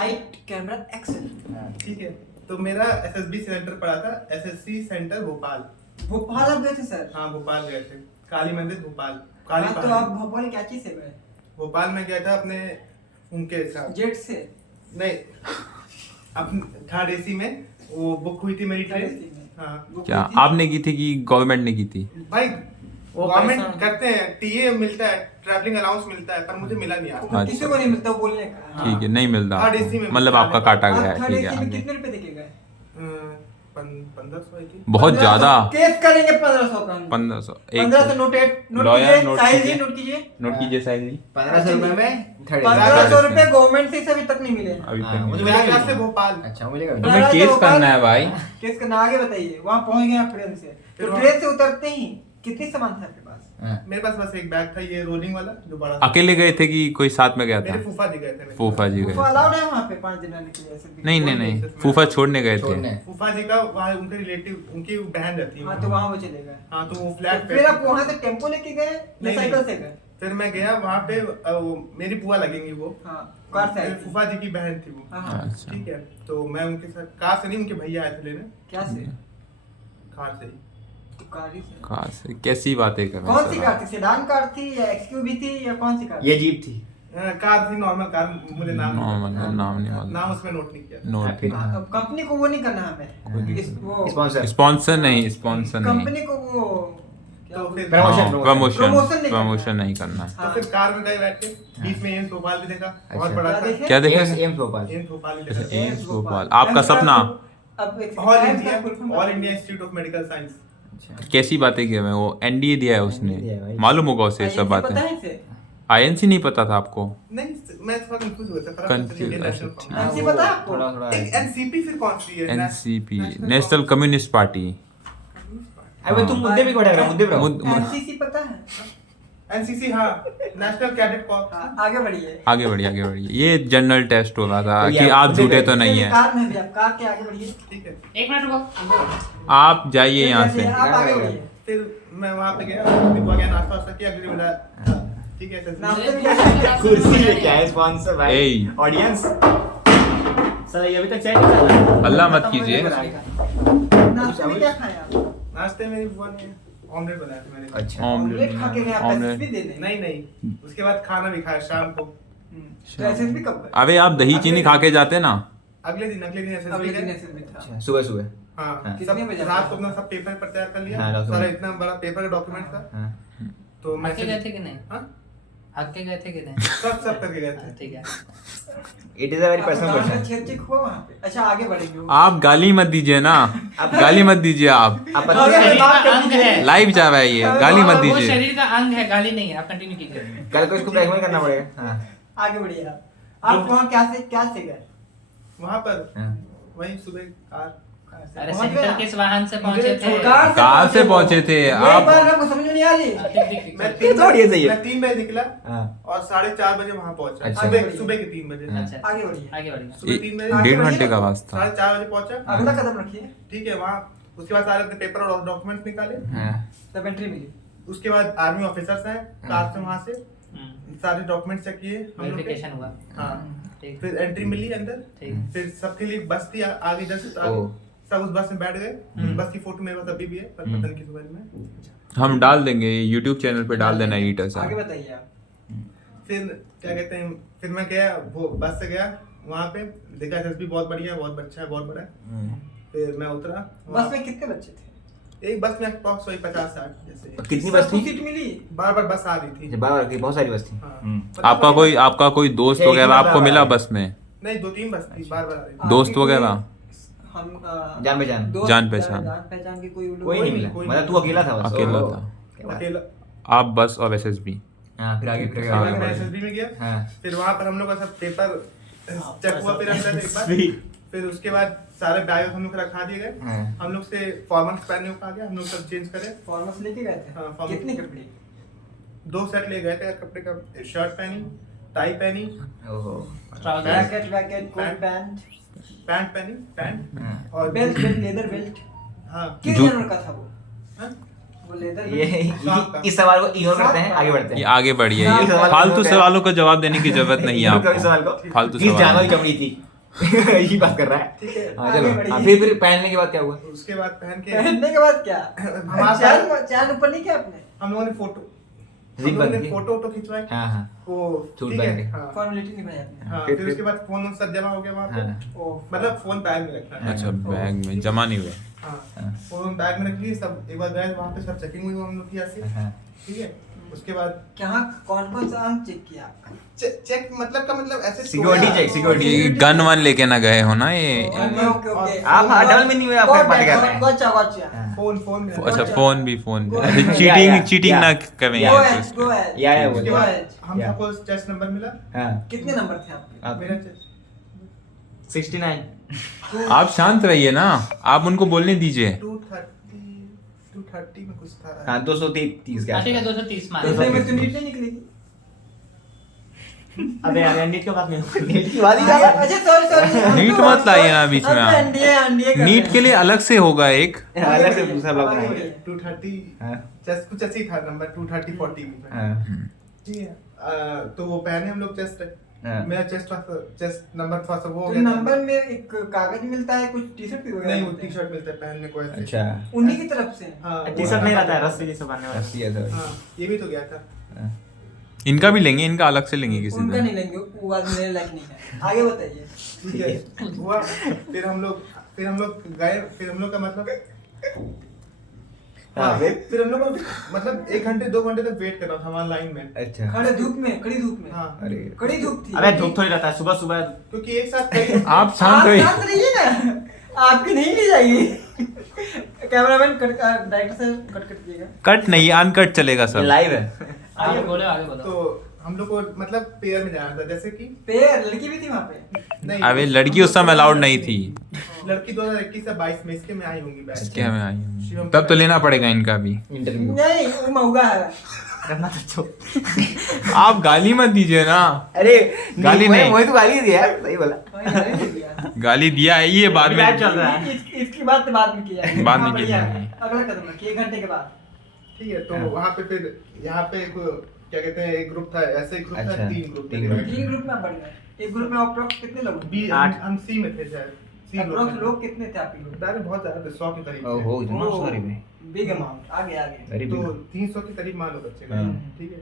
Light camera action. ठीक है, तो मेरा एसएसबी सेंटर पड़ा था, एसएससी सेंटर भोपाल। भोपाल आप गए थे सर? हाँ, भोपाल गए थे, काली मंदिर भोपाल, काली हाँ, तो पहाड़ी। आप भोपाल क्या चीज से गए? भोपाल में गया था अपने उनके साथ। जेट से? नहीं, अपने थर्ड एसी में वो बुक हुई थी मेरी ट्रेन। हाँ, क्या आपने की थी कि गवर्नमेंट ने की थी? भाई वो गवर्नमेंट पैसा- करते हैं, टीए मिलता है, ट्रैवलिंग अलाउंस मिलता है, पर मुझे मिला नहीं आज। अच्छा। किसी को नहीं मिलता बोलने का। ठीक है, नहीं मिलता थर्ड एसी में मतलब मिलता आपका है। काटा गया आप है। थर्ड ठीक है, एसी में आगे। कितने रुपए देके गए? 1500 आई थी। बहुत ज्यादा। केस करेंगे 1500 का। 1500 1500 नोट लॉयर कीजिए, नोट साइज कीजिए। जी नोट कीजिए। नोट कीजिए साइज जी। 1500 रुपए में थर्ड 1500 रुपए गवर्नमेंट से अभी तक नहीं मिले। अभी हाँ, तक मुझे नहीं। मिला प्रयागराज से भोपाल। अच्छा मिलेगा। तुम्हें केस करना है भाई। केस करना, आगे बताइए। वहाँ पहुँच गए आप ट्रेन से, फिर तो वहाँ- ट्रेन से उतरते ही कितनी सामान था आपके पास? मेरे पास बस एक बैग था, ये रोलिंग वाला जो बड़ा। अकेले गए थे कि कोई साथ में गया था? मेरे फूफा जी गए थे। मेरे फूफा जी गए फूफा थे। अलाउड है वहाँ पे 5 दिन रहने के लिए? ऐसे भी? नहीं नहीं नहीं, फूफा छोड़ने गए थे। छोड़ने। फूफा जी का वहाँ उनके रिलेटिव, उनकी बहन रहती है। हाँ, तो वहाँ वो चले गए। हाँ, तो वो फ्लैट तो फिर आप वहाँ से टेम्पो लेके गए या नहीं, साइकिल नहीं। से गए? फिर मैं गया वहाँ पे, मेरी बुआ लगेंगी वो। हाँ, कार से आए मेरे थे। फूफा जी की बहन थी वो। हाँ, हाँ। अच्छा। ठीक है, तो मैं उनके साथ कार से नहीं, उनके भैया आए थे लेने, क्या से? कार से ही। तो कार ही से। कहाँ से कैसी बातें कर रहे हैं कौन सी सर कार आप? थी? सेडान कार थी या एक्सयूवी थी या कौन सी कार? ये जीप थी। कार थी, नॉर्मल कार, मुझे नाम नहीं नॉर्मल पता। नाम नहीं मालूम। नाम उसमें नोट नहीं किया। नोट फिर- नहीं। अब कंपनी को वो नहीं करना हमें। वो स्पॉन्सर। स्पॉन्सर नहीं, स्पॉन्सर नहीं। कंपनी को वो तो फिर प्रमोशन, हाँ, प्रमोशन प्रमोशन नहीं प्रमोशन नहीं करना। तो फिर कार में गए बैठ के, बीच में एम्स भोपाल भी देखा, बहुत अच्छा। बड़ा क्या था। देखे? क्या देखा? एम्स भोपाल। एम्स भोपाल भी अच्छा, देखा। एम्स भोपाल। आपका सपना? अब एक ऑल टाइम इंडिया, का full form all India institute of medical science. अच्छा। कैसी बातें की हमें? वो एनडीए दिया है NDA उसने, दिया है भाई। मालूम होगा उसे INC सब पता बातें। है इसे? आईएनसी नहीं पता था आपको? नहीं, मैं थोड़ा कंफ्यूज हुआ था। Confused, इंडियन अच्छा, नेशनल ठीक। कांग्रेस। INC पता है आपको? थोड़ा थोड़ा एक एनसीपी फिर कौन सी है? NCP, national communist party. अबे तुम मुद्दे पे कोड़ा मुद्दे पे रहो। एनसीसी पता है? एनसीसी, हाँ, नेशनल कैडेट कॉर्प्स। हाँ, आगे बढ़िए। आगे बढ़िए आगे बढ़िए। ये जनरल टेस्ट हो रहा था तो कि ये आप मुझे झूठे तो नहीं चलिए, है। कार में भी आप कार के आगे बढ़िए। ठीक है, एक मिनट रुको। आप जाइए यहाँ से। आप आगे बढ़िए। फिर मैं वहाँ पे गया, दीपा गया, नाश्ता वास्ता किया, अगले मिला। ठीक है, नाश्ते में SSB। क्या कुर्सी पे क्या है स्पॉन्सर भाई? ए। ऑडियंस। सर ये अभी तक चेक नहीं करा। अल्लाह मत कीजिए। नाश्ते में क्या खाए आप? नाश्ते में मेरी बुआ ने ऑमलेट बनाया था मेरे लिए। अच्छा। ऑमलेट खा के गए आप? ऑमलेट। एसएसबी देने? नहीं नहीं, उसके बाद खाना भी खाया शाम को। तो एसएसबी कब गए? अबे आप दही चीनी खा के जाते ना। अगले दिन SSB अगले दिन गए। एसएसबी था। अच्छा, सुबह सुबह। हाँ, हाँ। कितने सब बजे रात आते को अपना सब पेपर पर तैयार कर लिया। हाँ, document। सारा इतना बड़ा पेपर का डॉक्यूमेंट था। हाँ। तो मैं हक के गए थे कि नहीं? हाँ, हक के गए थे कि नहीं? सब करके गए थे। ठीक है। इट इज अ वेरी आपका पर्सनल गाँव में क्वेश्चन। चेक चेक हुआ वहाँ पे? अच्छा, आगे बढ़ेंगे। आप गाली मत दीजिए ना, गाली मत दीजिए आप। आप आगे शरीर का बात कर अंग लीजिए। है। लाइव जा रहा है ये, गाली मत वो दीजिए। शरीर का अंग है, गाली नहीं है। आप कंटिन्यू कीजिए। कल को इसको ब्लैकमेल करना पड़ेगा। हाँ। आगे बढ़िए आप वहाँ क्या से गए? वहाँ पर हाँ। वही सुबह कार अरे पहुंच सेंटर गया। किस वाहन से पहुंचे मुझे थे? कार से पहुंचे थे ये आप। बात आपको समझ में नहीं आ रही? मैं ये थोड़ी सही है। मैं 3 बजे निकला हाँ। और 4:30 बजे वहाँ पहुंचा। अच्छा। सुबह के 3 बजे। हाँ। अच्छा, आगे बढ़िए। आगे बढ़िए। सुबह 3 बजे, 1.5 घंटे का रास्ता। 4:30 बजे पहुंचा। अगला कदम रखिए। ठीक है, वहाँ उसके बाद सारे अपने पेपर और डॉक्यूमेंट्स निकाले। हाँ। तब एंट्री मिली। उसके बाद आर्मी ऑफिसर्स आए कार से, वहाँ से सारे डॉक्यूमेंट्स चेक किए हम लोग के। वेरिफिकेशन हुआ। हाँ, ठीक। फिर एंट्री मिली अंदर। ठीक है। फिर सबके लिए बस थी आगे, जस्ट ओ। आगे। सब उस बस में बैठ गए। उस बस की फोटो मेरे पास अभी भी है, पर पता नहीं किस मोबाइल में। हम डाल देंगे यूट्यूब चैनल पे, डाल देना एडिटर आगे साहब। बताइए आप। फिर क्या कहते हैं, फिर मैं गया, वो बस से गया वहाँ पे, देखा एसएसबी बहुत बढ़िया, बहुत अच्छा है, बहुत बड़ा है। फिर मैं उतरा बस में कितने बच्चे थे? एक बस में अप्रॉक्स 50-60 जैसे। कितनी बस सबको थी? सीट मिली? बार बार बस आ रही थी। बार की बहुत सारी बस थी। हाँ। हम्म। आपका कोई दोस्त एक ही वगैरह आपको बंदा मिला है। बस में? नहीं, 2-3 बस थी, बार बार आ रही थी। दोस्त आपकी कोई- वगैरह? हम जान पहचान? दोस्त- जान पहचान। जान पहचान के कोई लोग- कोई नहीं मिला। कोई मतलब नहीं। तू अकेला था बस? अकेला ओह। था। क्या बात। अकेला। आप बस और एसएसबी। हाँ, फिर आगे फिर आगे मैं बढ़े। एसएसबी में गया। हाँ। फिर वहाँ पर हम लोग का सब पेपर चेक हुआ, फिर अंदर एक बार। Sweet। फिर उसके बाद सारे बैग हम लोग को रखा दिए गए। हाँ। हम लोग से फॉर्मल्स पहनने को कहा गया, हम लोग सब चेंज करे। फॉर्मल्स लेके गए थे? हाँ, फॉर्मल। कितने कपड़े? 2 सेट ले गए थे कपड़े का, शर्ट पहनी, टाई पहनी, ओहो। Trouser. Jacket, coat, pant, pant पहनी, पैंट हाँ। और बेल्ट, लेदर बेल्ट। हाँ। किस जूत- जनरल का था वो? हाँ? वो लेदर ये इस सवाल को इग्नोर करते हैं, आगे बढ़ते ये हैं। आगे बढ़िए, हाँ, ये सवाल फालतू इग्नोर सवालों का जवाब देने की जरूरत नहीं है इग्नोर करो इस सवाल आपको। को। फालतू किस जानवर सवाल। की चमड़ी थी? यही बात कर रहा है। ठीक है, हाँ आगे चलो, बढ़िए। हाँ, फिर पहनने के बाद क्या हुआ? उसके बाद पहन के पहनने के बाद क्या हमारा चैन ऊपर नहीं किया आपने हम लोगों ने फोटो जिप बंद की? फोटो खिंचवाए। हाँ हाँ वो सूट ठीक पहन के। है। हाँ फॉर्मेलिटी नहीं भाई आपने हाँ, फिर- फिर उसके बाद फोन सब जमा हो गया वहाँ पे। हाँ। ओ मतलब फोन बैग में रखना है। अच्छा, बैग में जमा नहीं हुए। हाँ हाँ। फोन बैग में रख लिए सब। एक बार गए वहाँ पे सब चेकिंग हुई हम लोग की ऐसे। हाँ। ठीक है, उसके बाद कहाँ कौन कौन सा अंक चेक किया आपका चेक मतलब का मतलब ऐसे Security सोया। check, security ये गन वन लेके ना गए हो ना ये? ओके ओके ओके आप हाँ, डबल मीनिंग में आप बातें कर रहे हैं। गॉचा गॉचा हाँ। फोन में अच्छा, अच्छा। फोन भी फोन Go भी। ahead. चीटिंग या, चीटिंग या। ना करें गो यार। एज गो एज या वो उसके Go बाद ahead. हम या। सबको चेस्ट नंबर मिला। हाँ कितने नंबर थे आपके आप मेरा चेस्ट 69। आप शांत रहिए ना, आप उनको बोलने दीजिए। 230 में कुछ था। हाँ 230 का। हाँ, ठीक है 230 मान इतने लो। में तो नीट नहीं निकलेगी अबे यार नीट की बात नहीं, नीट की बात ही अच्छा अच्छा, सॉरी सॉरी नीट मत लाइए ना बीच में आप। एनडीए एनडीए नीट के लिए अलग से होगा एक। अलग से दूसरा ब्लॉग बनाएंगे। 230 हाँ चेस्ट कुछ ऐसे ही था नंबर 230 40 में। हाँ ठीक है, तो वो पहने हम लोग चेस्ट। हाँ। मेरा चेस्ट नंबर थोड़ा सा वो हो तो गया था। नंबर में एक कागज मिलता है कुछ टी शर्ट भी वगैरह नहीं, वो मिलते हैं? टी-शर्ट मिलता है पहनने को ऐसे। अच्छा उन्हीं की तरफ से हाँ, टी शर्ट नहीं रहता है, रस्सी जैसे बांधने वाला। रस्सी है तो। हाँ, ये भी तो गया था। हाँ। इनका भी लेंगे, इनका अलग से लेंगे किसी उनका दिन। नहीं लेंगे, वो आदमी मेरे लायक नहीं है। आगे बताइए। ठीक है, हुआ। फिर हम लोग गए। फिर हम लोग का मतलब हाँ, फिर हम लोग को मतलब 1 घंटे 2 घंटे तक वेट करना था हमारा लाइन में। अच्छा खड़े धूप में, कड़ी धूप में। हाँ, अरे कड़ी धूप थी। अबे धूप थोड़ी रहता है, सुबह सुबह क्योंकि एक साथ कई आप शांत रहिए। शांत रहिए ना, आपकी नहीं ली जाएगी। कैमरामैन कट डायरेक्टर से कट कर दीजिएगा। कट नहीं, अनकट चलेगा ये सब। लाइव है। आगे बोलो आगे बोलो। तो हम लोग को मतलब पेयर में जाना था, जैसे कि पेड़ लड़की भी थी वहाँ पे। नहीं, अबे लड़की उस समय अलाउड नहीं थी। लड़की 2021 से 22 में इसके में आई होंगी बैच। क्या में आई हूँ? तब तो लेना पड़ेगा इनका भी। इंटरव्यू नहीं, वो महुआ है। करना तो छो। आप गाली मत दीजिए ना। अरे गाली नहीं। वही तो गाली दिया यार, सही बोला। भाई, नहीं ले लिया। गाली दिया है ये बाद लाइव चल में। रहा है। इसकी बात तो बाद में किया है। बाद में हाँ, की बढ़िया जाएगी। है। अगला कदम रखिए 1 घंटे के बाद। ठीक है, तो हाँ। वहाँ पे फिर यहाँ पे क्या कहते हैं, एक ग्रुप था, ऐसे एक ग्रुप था, अच्छा, 3 ग्रुप तीन थे। ग्रुप। 3 ग्रुप में बढ़ गए। एक ग्रुप में अप्रोक्स कितने लोग? हम सी में थे शायद। सी ग्रुप अप्रोक्स में। लोग कितने थे आपके ग्रुप? दादा बहुत ज्यादा थे, 100 के करीब थे। ओहो इतना सॉरी भाई। Big amount. आगे आगे। वेरी तो बिग। 300 के करीब मान लो बच्चे का। हाँ। ठीक है,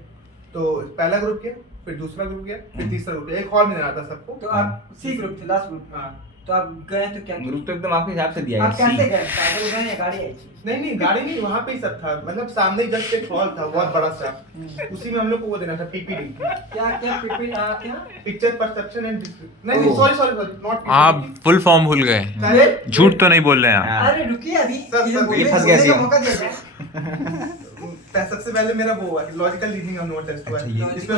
तो पहला ग्रुप गया, फिर दूसरा ग्रुप गया, फिर तीसरा ग्रुप गया। एक हॉल में जाना था सबको। तो आप सी ग्रुप थे, लास्ट ग्रुप। हाँ। तो आप गए तो क्या किया? ग्रुप तो एकदम आपके हिसाब से दिया आप कैसे है। गए? पैदल गए या गाड़ी आई थी? नहीं, गाड़ी नहीं, वहाँ पे ही सब था। मतलब सामने ही जस्ट एक हॉल था बहुत बड़ा सा। उसी में हम लोग को वो देना था पीपीडी, क्या क्या पीपी क्या? पिक्चर परसेप्शन एंड नहीं, ओह। सॉरी नॉट आप फुल फॉर्म भूल गए। झूठ तो नहीं बोल रहे हैं आप। हाँ। अरे रुकिए अभी। सर, इधर सर, बोलने- ये फंस गया बोलने का सी। मौका दीजिए। सबसे पहले मेरा वो हुआ लॉजिकल रीजनिंग और नोट टेस्ट हुआ। अच्छा, ये- इसमें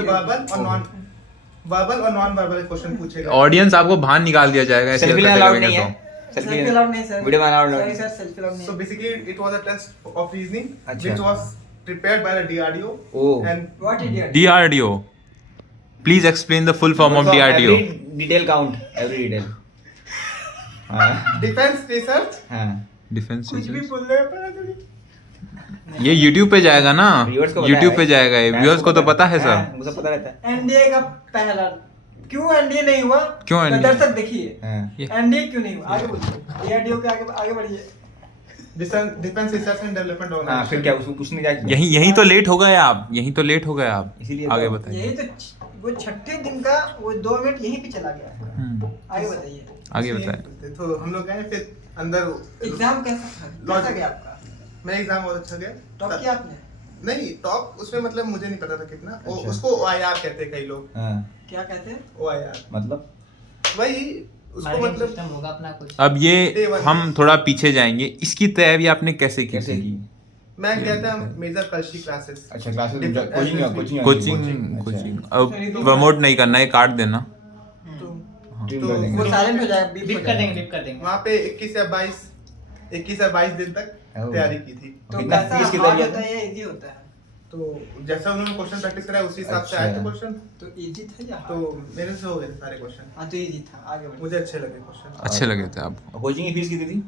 वर्बल और नॉन वर्बल क्वेश्चन पूछेगा। ऑडियंस आपको बाहर निकाल दिया जाएगा ऐसे सेल्फी हरकतें अलाउड करेंगे नहीं है। तो। सेल्फी अलाउड नहीं सर। वीडियो में अलाउड सॉरी नहीं। सर, सेल्फी अलाउड नहीं। So basically, it was a test of reasoning, अच्छा। which was prepared by the DRDO. Oh. And What idiot? DRDO. Please explain the full form of DRDO. Every detail count, every detail. हाँ Defense Research. हाँ। Defence कुछ भी बोल रहे हो पता नहीं। ये YouTube पे जाएगा ना। Viewers को पता YouTube है पे भाई। जाएगा ये। व्यूअर्स को तो पता है हाँ, सर। मुझे पता रहता है। एनडीए का पहला क्यों एनडीए नहीं हुआ? क्यों तो NDA? दर्शक देखिए हाँ। एनडीए क्यों नहीं हुआ? आगे बोलिए। डीआरडीओ के आगे बढ़िए। Defense Research and Development हाँ Organization. फिर क्या उसने क्या किया? यहीं तो लेट हो गए आप। यहीं तो लेट हो गए आप। इसीलिए आगे तो- बताइए। यही तो वो छठे दिन का वो 2 मिनट यहीं पे चला गया। हम्म, आगे बताइए। आगे बताइए। तो हम लोग गए फिर अंदर। एग्जाम कैसा था? कैसा गया आपका? मेरा एग्जाम बहुत अच्छा गया। टॉप किया आपने? नहीं, टॉप उसमें मतलब मुझे नहीं पता था कितना। अच्छा। उसको OIR कहते हैं कई लोग। हाँ क्या कहते हैं? OIR मतलब वही उसको मार्किंग मतलब सिस्टम होगा अपना कुछ। अब ये हम थोड़ा पीछे जाएंगे। इसकी तैयारी आपने कैसे की कैसे थी? की? मैं गया था मेजर कलशी क्लासेस। अच्छा classes Different- coaching Coaching- coaching coaching. अब प्रमोट नहीं करना है, काट देना। तो ड्रीम तो कर देंगे। वो साइलेंट हो जाएगा, बीप डिप हो कर देंगे जाएगा। डिप कर देंगे। वहाँ पे 21 या 22 दिन तक ओह। तैयारी की थी। तो कितना कैसा फीस कितना हार्ड लिया होता था? है या इजी होता है? तो जैसा उन्होंने क्वेश्चन प्रैक्टिस कराया उसी हिसाब से आए थे अच्छा। क्वेश्चन। तो इजी था या तो hard? मेरे से हो गए थे सारे क्वेश्चन। हाँ तो इजी था। आगे बढ़िए। मुझे अच्छे लगे क्वेश्चन। अच्छे लगे थे आपको। कोचिंग की फीस कितनी थी?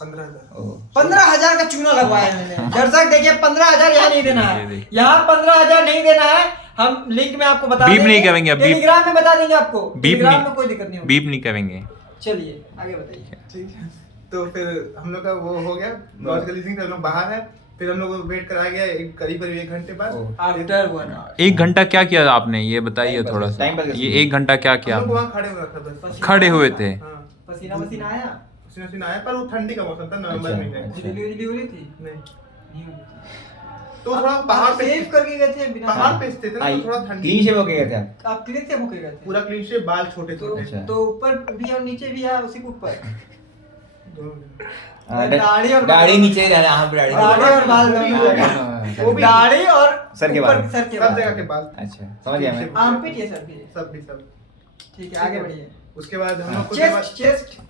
15,000। 15,000 का चूना लगवाया मैंने। दर्शक देखिए 15,000 यहाँ नहीं देना है, यहाँ 15,000 नहीं देना है। हम लिंक में आपको बता बीप देंगे, नहीं करेंगे, बीप। टेलीग्राम में बता देंगे आपको, बीप टेलीग्राम नहीं, में कोई दिक्कत नहीं होगी। बीप नहीं करेंगे। चलिए आगे बताइए। ठीक है, तो फिर हम लोग का वो हो गया लॉजिकल रीजनिंग से हम लोग बाहर है। फिर हम लोग को वेट कराया गया करीब 1 घंटे बाद। आफ्टर 1 hour 1 घंटा क्या किया आपने, ये बताइए थोड़ा सा। टाइम पास ये 1 घंटा क्या किया हम लोग आपने? वहाँ खड़े हुए था बस। खड़े हुए थे। हाँ, पसीना वसीना आया, पसीना आया, पर वो ठंडी का मौसम था, नवंबर अच्छा, महीने। अच्छा। बिजली बिजली हो रही थी नहीं, नहीं हो रही थी। तो थोड़ा पहाड़ पे सेव करके गए थे बिना पहाड़ पे स्थित है ना, तो थोड़ा ठंडी। क्लीन शेव होके गए थे आप? आप क्लिक से मुके गए थे पूरा क्लीन शेव, बाल छोटे तो छोटे। अच्छा। तो ऊपर भी और नीचे भी है, उसी के ऊपर दोनों। दाढ़ी और दाढ़ी नीचे ही रहना, यहाँ पे दाढ़ी दाढ़ी और बाल वो भी दोनों। हो गया। हाँ, वो भी- दाढ़ी और सर के ऊपर बाल। सर के सब जगह बाल, के बाल, अच्छा समझ गया मैं। आर्मपिट ये सब भी है। सब भी सब। ठीक है आगे बढ़िए। उसके बाद हम लोग को चेस्ट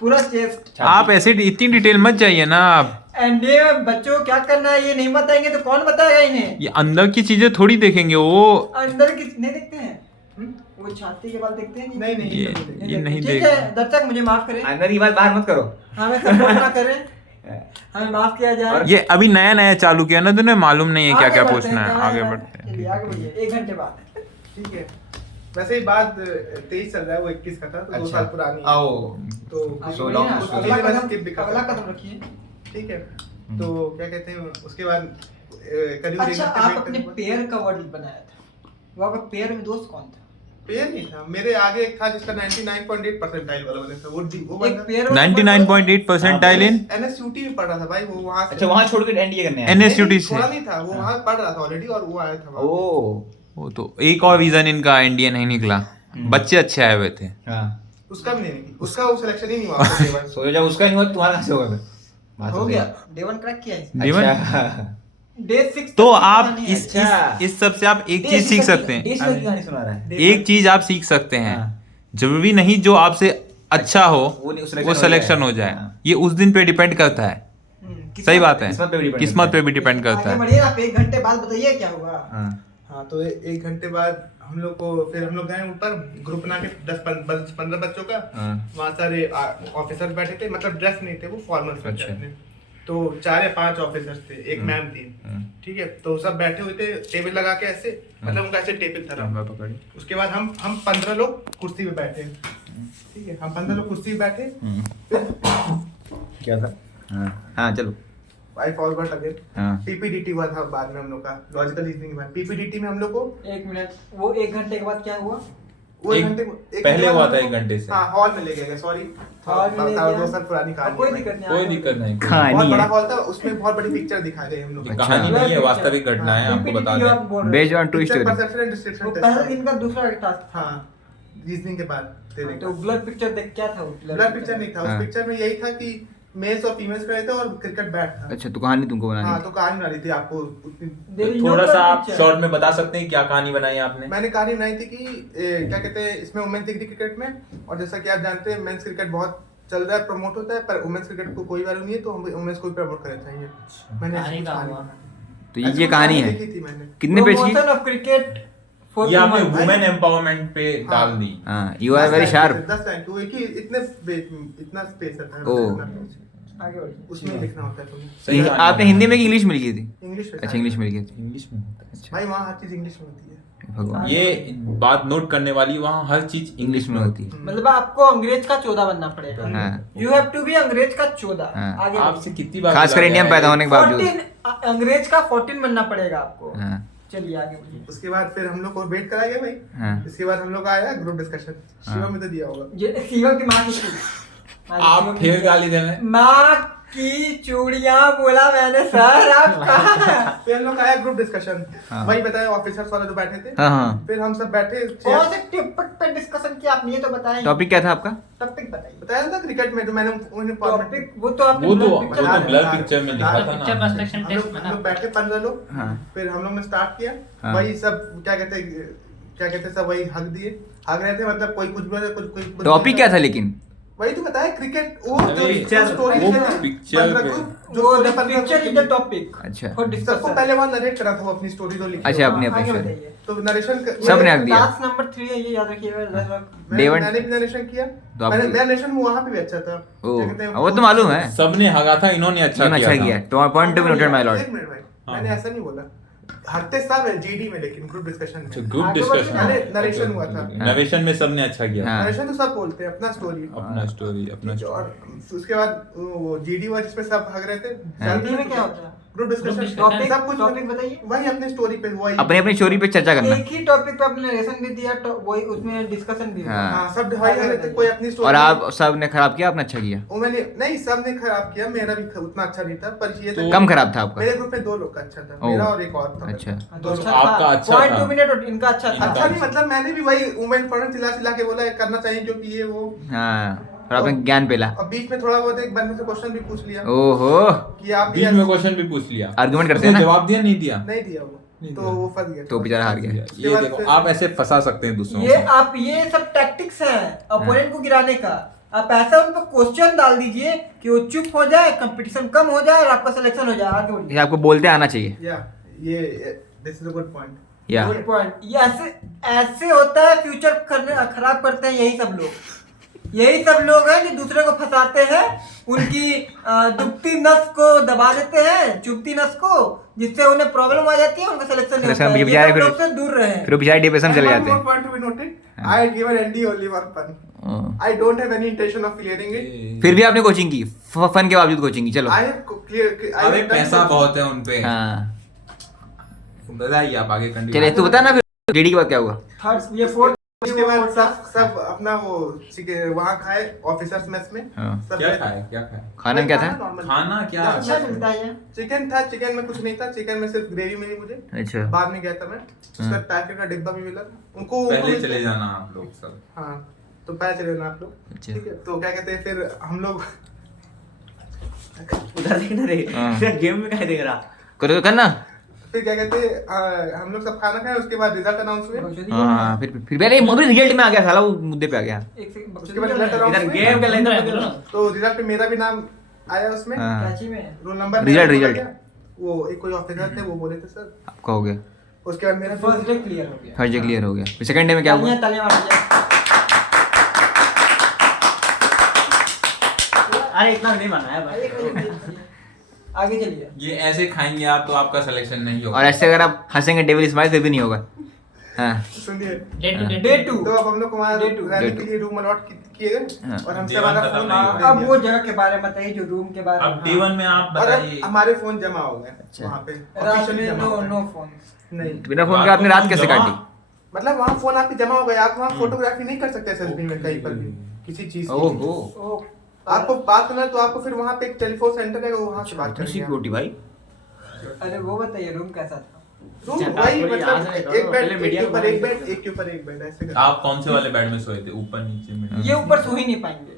पूरा चेस्ट। आप ऐसे इतनी डिटेल मत जाइए ना आप। एनडीए में बच्चों को क्या करना है ये नहीं बताएंगे तो कौन बताएगा इन्हें? ये अंदर की चीजें थोड़ी देखेंगे वो। अंदर की नहीं देखते हैं, हम्म? वो छाती के बाल देखते हैं नहीं नहीं ये- सब नहीं। ये नहीं ठीक देख। है दर्शक मुझे माफ करें, अंदर की बात बाहर मत करो। हमें सपोर्ट ना करें, हमें माफ किया जाए। ये अभी नया नया चालू किया ना, तुम्हें मालूम नहीं है क्या क्या आगे बढ़ते पूछना हैं, है। कहाँ आगे है? बढ़ते हैं। चलिए आगे बढ़िए। 1 घंटे बाद ठीक है, वैसे ही बात 23 चल रहा है, वो 21 का था, तो 2 अच्छा। साल पुरानी है। आओ तो आगे So बढ़िए long ना, story. अगला मैंने कदम skip भी करा। अगला कदम रखिए। ठीक है, तो क्या कहते हैं उसके बाद करीब अच्छा आप अपने पेयर का वर्ड बनाया था, वो आपका पेयर में दोस्त कौन था? पेयर नहीं था मेरे आगे, एक था जिसका 99.8 परसेंटाइल वाला बने था, वो एक बंदा पेयर 99.8 परसेंटाइल इन NSUT में पढ़ रहा था भाई, वो वहां से अच्छा, वहाँ छोड़ के एनडीए करने आए? NSUT नहीं, से। थोड़ा नहीं था, वो वहां पढ़ रहा था ऑलरेडी, और वो आया था वहाँ। ओ वो तो एक और रीजन इनका इंडिया नहीं निकला, बच्चे अच्छे आए हुए थे। हाँ, उसका भी नहीं, उसका वो सिलेक्शन ही नहीं हुआ उसके बाद। सो जब उसका नहीं हुआ तो तुम्हारा कैसे होगा फिर? बात हो तो गया, सही डे 1 क्रैक किया है। है। जीवन अच्छा। डे 6 तो आप इस अच्छा। इस सब से आप एक चीज सीख सकते हैं। देश की कहानी सुना रहा है। एक चीज आप सीख सकते हैं, हाँ। जरूरी नहीं जो आपसे अच्छा हो वो नहीं- वो सिलेक्शन हो जाए। हाँ। ये उस दिन पे डिपेंड करता है। सही बात है, किस्मत पे भी depend किस्मत करता पे भी डिपेंड करता आगे है। बढ़िए आप 1 घंटे बाद बताइए क्या होगा। हाँ। हाँ, तो 1 घंटे बाद हम लोग को, फिर हम लोग गए ऊपर, ग्रुप बना के 10-15 बच्चों का। हाँ। वहाँ सारे ऑफिसर बैठे थे, मतलब ड्रेस नहीं थे, वो फॉर्मल से अच्छा। थे। तो 4 या 5 ऑफिसर्स थे, एक मैम थी। ठीक है, तो सब बैठे हुए थे टेबल लगा के ऐसे, मतलब उनका ऐसे टेबल था। उसके बाद हम 15 लोग कुर्सी पे बैठे। ठीक है, हम 15 लोग कुर्सी पे बैठे। क्या था? हाँ हाँ चलो। I forgot again. हाँ। पीपीडीटी हुआ था बाद में हम लोग का, लॉजिकल रीजनिंग के बाद। पीपीडीटी में हम लोग को 1 मिनट, वो 1 घंटे के बाद क्या हुआ? वो एक- पहले हुआ था 1 घंटे से। हाँ, हॉल में ले गए, सॉरी। हॉल में ले गया। 2 साल पुरानी कहानी कोई है। दिक्कत नहीं, कोई आगे दिक्कत नहीं, कोई- कहानी बहुत बड़ा है। हॉल था, उसमें बहुत बड़ी पिक्चर दिखाई गई हम लोग को। कहानी नहीं है, वास्तविक घटना है, आपको PPT बता जो आप दें। बोल रहे based on true Picture story. perception and description हो, वो test पहले था। दिन का दूसरा टास्क था। हाँ, रीजनिंग के बाद देने तो का। ब्लड पिक्चर देख क्या था? वो ब्लड पिक्चर नहीं था, हाँ। उस पिक्चर में यही था कि मेल्स और फीमेल्स का था और क्रिकेट बैट था। अच्छा, तो कहानी तुमको बनानी हाँ, थी। तो कहानी बना रही थी आपको उतनी। There is no थोड़ा सा blood आप picture. शॉर्ट में बता सकते हैं क्या कहानी बनाई आपने? मैंने कहानी बनाई थी कि क्या कहते हैं, इसमें वुमेन्स डिग्री क्रिकेट में, और जैसा कि आप जानते हैं मेंस क्रिकेट बहुत चल रहा है, प्रमोट होता है, पर वुमेन्स क्रिकेट को कोई वैल्यू नहीं है, तो वुमेन्स को भी प्रमोट करना चाहिए। मैंने कहानी ऐसी का कहानी हुआ। बनाई। तो ऐसी ये कहानी है। लिखी थी मैंने। कितने पेज की? Promotion of cricket for ये आपने women. वुमेन एम्पावरमेंट पे हाँ। डाल दी। हाँ, you are very sharp. 10 line तो एक ही इतना स्पेस रहता है, ओ। इतना page। आगे बढ़िए। उसमें ही लिखना होता है तुम्हें। सही कहानी आपने है। हिंदी में कि इंग्लिश में लिखी थी? इंग्लिश में। अच्छा, इंग्लिश में लिखी थी। इंग्लिश में होता है। अच्छा, भाई वहाँ हर चीज इंग्लिश में होती है। भगवान। ये बात नोट करने वाली, वहाँ हर चीज इंग्लिश में होती है। मतलब आपको अंग्रेज का 14 बनना पड़ेगा। हाँ। यू हैव टू बी अंग्रेज का 14। हाँ। आगे आपसे कितनी बार खासकर बोला इंडिया में गया है? पैदा होने के बावजूद। 14 अंग्रेज का 14 बनना पड़ेगा आपको। हाँ। चलिए आगे बढ़िए। उसके बाद फिर हम लोग को वेट कराया गया भाई। हाँ। इसके बाद हम लोग आया ग्रुप डिस्कशन। शिवा में तो दिया होगा। ये शिवम की माँ की चूड़ी। आप फिर गाली दे रहे हैं। माँ की चूड़ियाँ बोला मैंने सर, आप कहाँ हैं? फिर हम लोग आया ग्रुप डिस्कशन। हाँ। वही बताया ऑफिसर्स वाले जो बैठे थे। हाँ हाँ। फिर हम सब बैठे। कौन से टॉपिक पे डिस्कशन किया आपने, ये तो बताएं। टॉपिक क्या था आपका? टॉपिक बताइए। बताया था क्रिकेट में, जो मैंने उन्हें टॉपिक वो तो आपने वो तो blood picture वो तो बताया। ब्लर पिक्चर में लिखा था पिक्चर ना। परसेप्शन टेस्ट में हम ना। लोग बैठे 15 लोग। हाँ। फिर हम लोग ने स्टार्ट किया। हाँ। वही सब क्या कहते हैं सब वही हक दिए, हक रहे थे, मतलब कोई कुछ बोल रहा है, कुछ टॉपिक क्या था लेकिन? वही तो बताया क्रिकेट वो अरे, जो स्टोरी वो लिखे थे, पिक्चर 15 पे। को, जो जो द story 15 पिक्चर को इज द टॉपिक अच्छा फॉर सबको डिस्कशन। पहले वहाँ नरेट करा था वो अपनी स्टोरी जो लिखी अच्छा हो। अपनी अपनी आगे स्टोरी बताइए। तो नरेशन सबने हक दिया। टास्क नंबर 3 है ये याद रखिएगा। Day one- मैंने भी नरेशन किया। तो आप- मेरा नरेशन वहाँ पे भी अच्छा था। ओ क्या कहते हैं, वो तो मालूम है। सबने हगा था, इन्होंने अच्छा इन्होंने अच्छा किया। था। Point to be noted my Lord. एक मिनट भाई, हाँ। मैंने ऐसा नहीं बोला। हकते सब है जीडी में, लेकिन ग्रुप डिस्कशन अच्छा, में ग्रुप आगे डिस्कशन बढ़िए, नरेशन हुआ था। नरेशन में सबने अच्छा किया। हाँ। नरेशन तो सब बोलते हैं अपना स्टोरी। अपना स्टोरी, अपना और स्टोरी। उसके बाद वो जीडी हुआ जिसमें सब भाग रहे थे। जीडी में क्या होता है? ग्रुप डिस्कशन टॉपिक सब कुछ टॉपिक बताइए। वही अपने स्टोरी पे वही अपनी अपनी स्टोरी पे चर्चा करना। एक ही टॉपिक पे अपने नरेशन भी दिया तो वही उसमें डिस्कशन भी हुआ। हाँ। हाँ सब ढाई रहे थे, कोई अपनी स्टोरी। और आप सब ने खराब किया, आपने अच्छा किया। वो मैंने नहीं, सब ने खराब किया, मेरा भी उतना अच्छा नहीं था, पर ये था कम खराब था आपका। मेरे ग्रुप में 2 लोग का अच्छा था, ओ। मेरा और एक और था। अच्छा। तो अच्छा आपका था। अच्छा पॉइंट था। 2 मिनट इनका अच्छा था। अच्छा नहीं मतलब मैंने भी वही वुमेन फॉरन चिल्ला के बोला करना चाहिए क्योंकि ये वो, हाँ और आपने ज्ञान पेला। और बीच में थोड़ा बहुत एक बंदे से क्वेश्चन भी पूछ लिया ओहो कि आप भी बीच में क्वेश्चन भी पूछ लिया। आर्गुमेंट करते उसने हैं ना। जवाब दिया, नहीं दिया? नहीं दिया वो, नहीं तो दिया। वो फंस गया। तो बेचारा हार गया। ये देखो, आप ऐसे फंसा सकते हैं दूसरों ये को। आप ये सब टैक्टिक्स हैं अपोनेंट को गिराने का। आप ऐसा उन पर क्वेश्चन डाल दीजिए कि वो चुप हो जाए, कंपटीशन कम हो जाए और आपका सिलेक्शन हो जाए। आगे बढ़िए। ये आपको बोलते आना चाहिए। या ये this is a good point. या गुड पॉइंट। ये ऐसे ऐसे होता है, फ्यूचर खराब करते हैं यही सब लोग। यही सब लोग हैं जो दूसरे को फंसाते हैं, उनकी दुखती नस को दबा देते हैं, चुभती नस को, जिससे उन्हें प्रॉब्लम आ जाती है, उनका सिलेक्शन नहीं होता है। ये बेचारे सब फिर- लोग से दूर रहे। फिर वो बेचारे डिप्रेशन चले जाते हैं। Point to be noted, I had given and only for fun. I don't have any intention of clearing it. फिर भी आपने कोचिंग की, फन के बावजूद कोचिंग की। चलो आई हैव क्लियर अरे पैसा बहुत है उनपे। हाँ बताइए आप आगे कंटिन्यू। चलिए तू बता ना फिर डीडी के बाद क्या हुआ। थर्ड ये फोर्थ उसके बाद सब अपना वो वहाँ खाए ऑफिसर्स मेस में। हाँ। सब क्या खाए, क्या खाए? खाना में क्या था? नॉर्मल खाना क्या? अच्छा मिलता है ये। चिकन था, चिकन में कुछ नहीं था, चिकन में सिर्फ ग्रेवी मिली मुझे। अच्छा बाद में गया था मैं, उसका पैकेट का डिब्बा भी मिला उनको। पहले चले जाना आप लोग सब। हाँ तो पहले चले जाना आप लोग। अच्छा। ठीक है, तो क्या कहते हैं फिर हम लोग उधर देखना रे हाँ। गेम में क्या देख रहा। करो तो करना। फिर क्या कहते हैं हम लोग सब खाना खाए, उसके बाद रिजल्ट अनाउंस हुए। हाँ फिर पहले मुझे रिजल्ट में आ गया साला, वो मुद्दे पे आ गया। एक सेकंड उसके बाद रिजल्ट अनाउंस इधर हुए। गेम का लेंदर बोलो ना। तो रिजल्ट पे मेरा भी नाम आया उसमें, हाँ कराची में। रोल नंबर रिजल्ट, मेरा बोला रिजल्ट। गया। वो एक कोई ऑफिसर थे, वो बोले थे सर। आपका हो गया, उसके बाद मेरा फर्स्ट डे क्लियर हो गया। फर्स्ट डे क्लियर हो गया। फिर सेकंड डे में क्या हुआ? तालियां मारिए। अरे इतना नहीं माना है भाई। एक मिनट, आगे चलिए। ये ऐसे खाएंगे आप तो आपका सिलेक्शन नहीं होगा। और ऐसे अगर आप हंसेंगे डेविल स्माइल फिर भी नहीं होगा। हाँ सुनिए, डे 2 तो अब हम लोग को वहाँ Day two. रहने Day के two. लिए रूम अलॉट किए गए हाँ। और हमसे Day one हमारा खत्म फोन नहीं हुआ। दे अब दिया। वो जगह के बारे में बताइए जो रूम के बारे में। अब D1 में आप और अब बताइए। हमारे फोन जमा हो गए अच्छा। वहाँ पे रात ऑफिशियली में जमा नो हो गए। No phone. नहीं बिना फोन के आपने रात कैसे काटी? मतलब वहाँ फोन आपके जमा हो गए, आप वहाँ फोटोग्राफी नहीं कर सकते एसएसबी में कहीं पर भी किसी चीज की। ओहो ओ आपको बात करना है तो आपको फिर वहाँ पे एक टेलीफोन सेंटर है, वहाँ से बात करेंगे आप। सिक्योरिटी भाई। अरे वो बताइए रूम कैसा था? रूम जगह वही थोड़ी मतलब यहाँ से एक निकालो, बेड, पहले एक मीडिया के ऊपर में एक बेड, एक के ऊपर एक बेड ऐसे करके। आप कौन से वाले बेड में सोए थे? ऊपर नीचे में? ये ऊपर सो ही नहीं पाएंगे।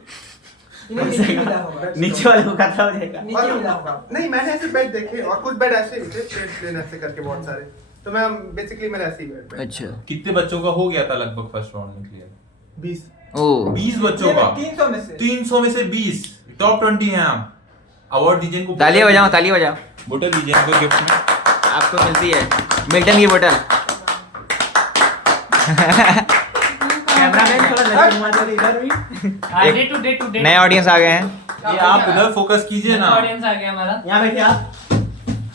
इन्हें नीचे मिला होगा। नीचे वाले को खतरा हो जाएगा। नीचे मिला होगा। नहीं मैंने ऐसे बेड देखे और कुछ बेड ऐसे ही थे स्ट्रेट प्लेन ऐसे करके बहुत सारे, तो मैं बेसिकली मेरा ऐसे ही बेड पे अच्छा कितने बच्चों का हो गया था लगभग फर्स्ट राउंड में क्लियर? 20। ओ 20 बच्चों का। 300 में से 300 में से 20 टॉप 20 हैं आप। अवार्ड दीजिए इनको। तालियां बजाओ, तालियां बजाओ। बोतल दीजिए इनको गिफ्ट में। आपको मिलती है मिल्टन की बोतल। कैमरामैन थोड़ा नजर घुमा दो इधर भी। डे टू नए ऑडियंस आ गए हैं। ये आप उधर फोकस कीजिए ना। ऑडियंस आ गया हमारा। यहाँ बैठिए आप।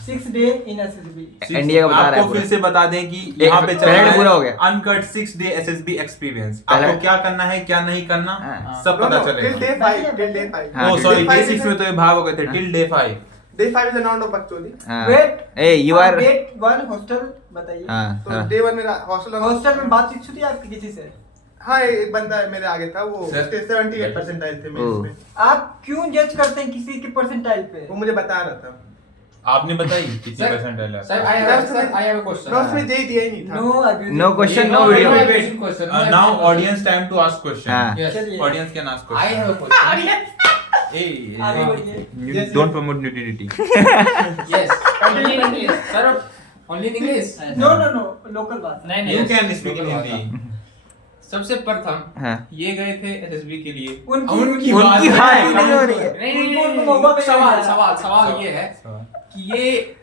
6 डे इन एसएसबी। इंडिया का बता रहा है आपको फिर पूरा। से बता दें कि यहाँ पे चल पहले रहा पूरा हो है गया। Uncut 6 day SSB experience. पहले- आपको क्या करना है क्या नहीं करना हाँ। सब पता टिल चलेगा। Day 5, till day 5। हाँ, ओ till sorry day day five 6 is में तो ये भाग हो गए थे till day 5। Day 5 is a round of बकचोदी। हाँ। Wait a you are. Date 1 hostel बताइए। हाँ तो हाँ। डे 1 मेरा हॉस्टल हॉस्टल में बातचीत हुई आपकी किसी से? हाँ एक बंदा है मेरे आगे था, वो Sir. उसके 78 परसेंटाइल थे मेरे ओह। इसमें। आप क्यों जज करते हैं किसी के परसेंटाइल पे? वो मुझे बता रहा था। आपने बताई कितनी परसेंटाइल है? I have a question. मैं उसमें जे दिया ही नहीं था। No abusing. No question, no video. Now audience time to ask हाँ। क्वेश्चन। चलिए। Audience can ask question. आगे बढ़िए। Don't promote nudity. Only in English. No no no local बात। नहीं यू नहीं। Can speak in Hindi. सबसे प्रथम हाँ ये गए थे एसएसबी के लिए। उनकी उनकी बात नहीं हो रही है। नहीं, सवाल सवाल सवाल ये है कि ये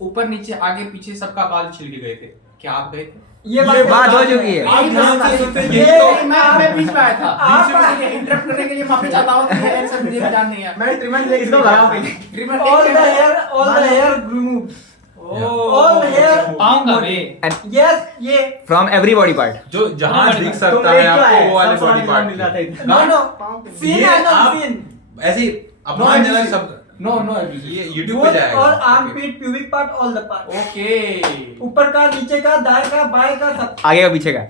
ऊपर नीचे आगे पीछे सबका बाल छिल के गए थे, क्या आप गए थे? ये बात हो चुकी है। आप ध्यान से सुनते ये तो मैं बीच में आया था, आप- बीच में इंटरप्ट करने के लिए माफी चाहता हूं कि ये आंसर मुझे भी जान नहीं है। मैं ट्रिमर लेके इसको भगाओ पहले। Trimmer all the hair removed. all hair पाऊंगा बे। yes ये फ्रॉम एवरी बॉडी पार्ट। जो जहाँ दिख तुम सकता लेट है क्यों आए? आपको वो वाले सब बॉडी सवाल मिल जाता पार्ट। है। no scene ये है no आप scene ऐसे ही अपना जनरल सब नो नो ये YouTube पे both जाएगा। और armpit pubic part all the part okay ऊपर का नीचे का दाएं का बाएं का सब आगे का पीछे का।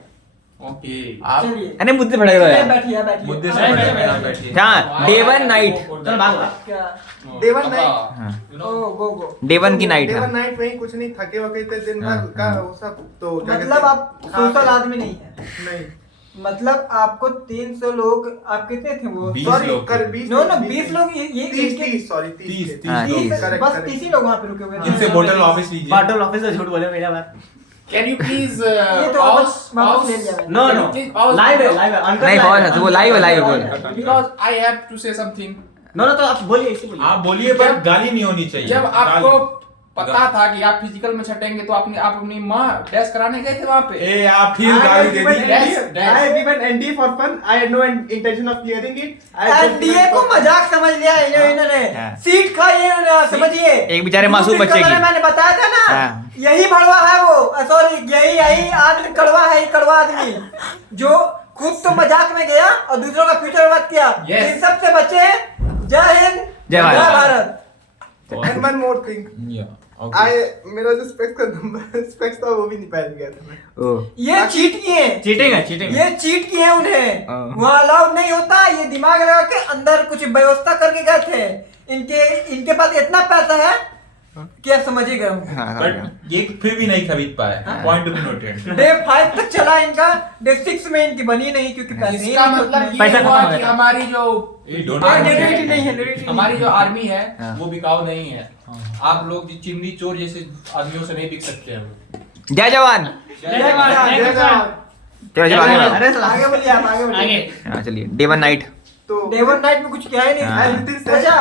ओके आप चलिए अरे मुद्दे फटक रहा है। बैठिए मुद्दे से नहीं, बड़े नहीं, में ना नहीं, बैठिए। हाँ डे वन नाइट। चल भागो। क्या Day one night। हाँ ओ गो डे वन की नाइट। डे वन नाइट में ही कुछ नहीं, थके वके थे दिन हाँ, भर का हाँ। वो सब। तो क्या मतलब कहते आप हैं? सोशल हाँ, आदमी नहीं है नहीं मतलब आपको 300 लोग आप कितने थे वो 20 सॉरी लोग कर थे। 20 नो 20 लोग ये 30 इनके- 30 सॉरी 30 30 हाँ, 30 correct, बस correct। 30 ही लोग वहाँ पे रुके हुए थे इनसे बोतल वापस लीजिए। बाटल ऑफिस से झूठ बोले मेरा बात। कैन यू प्लीज ये तो वापस ले लिया मैंने। नो नो लाइव है अनकट नहीं बहुत है, तो वो लाइव है लाइव बोल। Because I have to say something. No तो आप बोलिए इसी बोलिए। आप बोलिए पर गाली नहीं होनी चाहिए। जब आपको गाली- पता था कि आप फिजिकल में छटेंगे तो आप अपनी माँ डैश कराने गए थे वहाँ पे। ए आप फिर गाली दे दी। Dash. I have given ND for fun. I had no intention of clearing it. I just NDA को मजाक समझ लिया इन्होंने हाँ। सीट खाई इन्होंने समझिए एक बेचारे मासूम दूसरे बच्चे की। कलर में मैंने बताया था ना हाँ। यही भड़वा है वो सॉरी यही आदमी कड़वा है कड़वा आदमी जो खुद तो मजाक में गया और दूसरों का फ्यूचर बर्बाद किया Yes. इन सबसे बचे जय हिंद जय Bharat. Bharat And one more thing. Yeah, okay. मेरा जो स्पेक्स का नंबर स्पेक्स था वो भी नहीं पहन गया था मैं। ओ ये चीट किए चीटिंग है चीटिंग। ये चीट किए उन्हें हाँ। वहाँ अलाउड नहीं होता ये दिमाग लगा के अंदर कुछ व्यवस्था करके गए थे इनके पास इतना पैसा है कि आप समझिएगा हाँ हाँ बट ये फिर भी नहीं खरीद पाए। Point to be noted. Day 5 तक चला इनका डे 6 में इनकी बनी नहीं क्योंकि पैसे ही इसका नहीं थे मतलब उतने। ये पैसा हुआ खत्म हो कि गया था। हमारी जो ए डोंट हाँ, आर्मी narrative है, नहीं है, narrative नहीं हमारी है। जो आर्मी है हाँ। वो बिकाऊ नहीं है। आप लोग चिंदी चोर जैसे आदमियों से नहीं बिक सकते हैं। जय जवान। जय जवान, जय जवान। चलो चलो आगे बढ़ो। अरे आगे बोलिए आप आगे बोलिए आगे। हाँ चलिए डे वन नाइट। तो डे 1 नाइट में कुछ किया ही नहीं हाँ। Everything said, अच्छा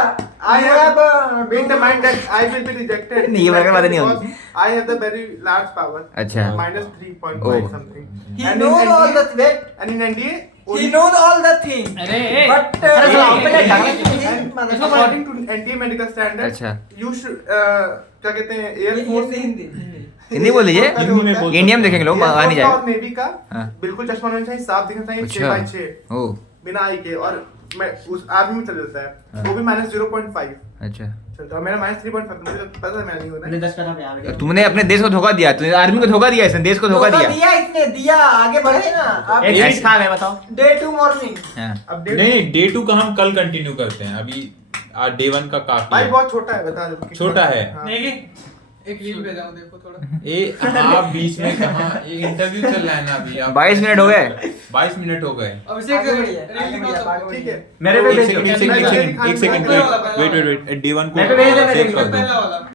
I you have have, made the mind that I will be rejected. नहीं, ये वर्कर बातें नहीं because होती। I have the very large power. अच्छा। Minus 3.5 Oh. something. he And in knows all NDA the wait and in NDA, he only- knows all the thing अरे ए, but अरे साला, आप पे क्या ढाला? and according to NDA medical standard, अच्छा। you should क्या कहते हैं Air Force हिंदी हिंदी बोल दीजिए। हिंदी में बोल इंडिया में देखेंगे लोग Air बाहर नहीं Force का और जाएगा। नेवी का हाँ। बिल्कुल चश्मा होना चाहिए, साफ दिखना चाहिए, अच्छा 6x6 ओ बिना आई के, और मैं उस आर्मी में चल जाता है वो भी minus 0.5 अच्छा चलता है। मेरा minus 3.5 मुझे पता है मैं नहीं होता मैंने 10 का था पे आ गया। तुमने अपने देश को धोखा दिया, तुमने आर्मी को धोखा दिया, इसने देश को धोखा दिया। इसने दिया आगे बढ़े ना आप एक चीज खा गए बताओ। डे 2 मॉर्निंग हाँ। अपडेट नहीं डे 2 का हम कल कंटिन्यू करते हैं। अभी डे 1 का काफी भाई है। बहुत छोटा है, बता दो छोटा है। हाँ। एक रील भेजाऊं देखो थोड़ा। ए आप बीच में कहाँ ये इंटरव्यू चल रहा है ना अभी। आप 22 मिनट हो गए। 22 मिनट हो गए। आगे बढ़िए आगे बढ़िए आगे बढ़िए ठीक है मेरे पे एक भेज सेकंड दो। एक सेकंड एक सेकंड वेट डे 1 को मैं पे भेज देना सेव देख कर लो। दो।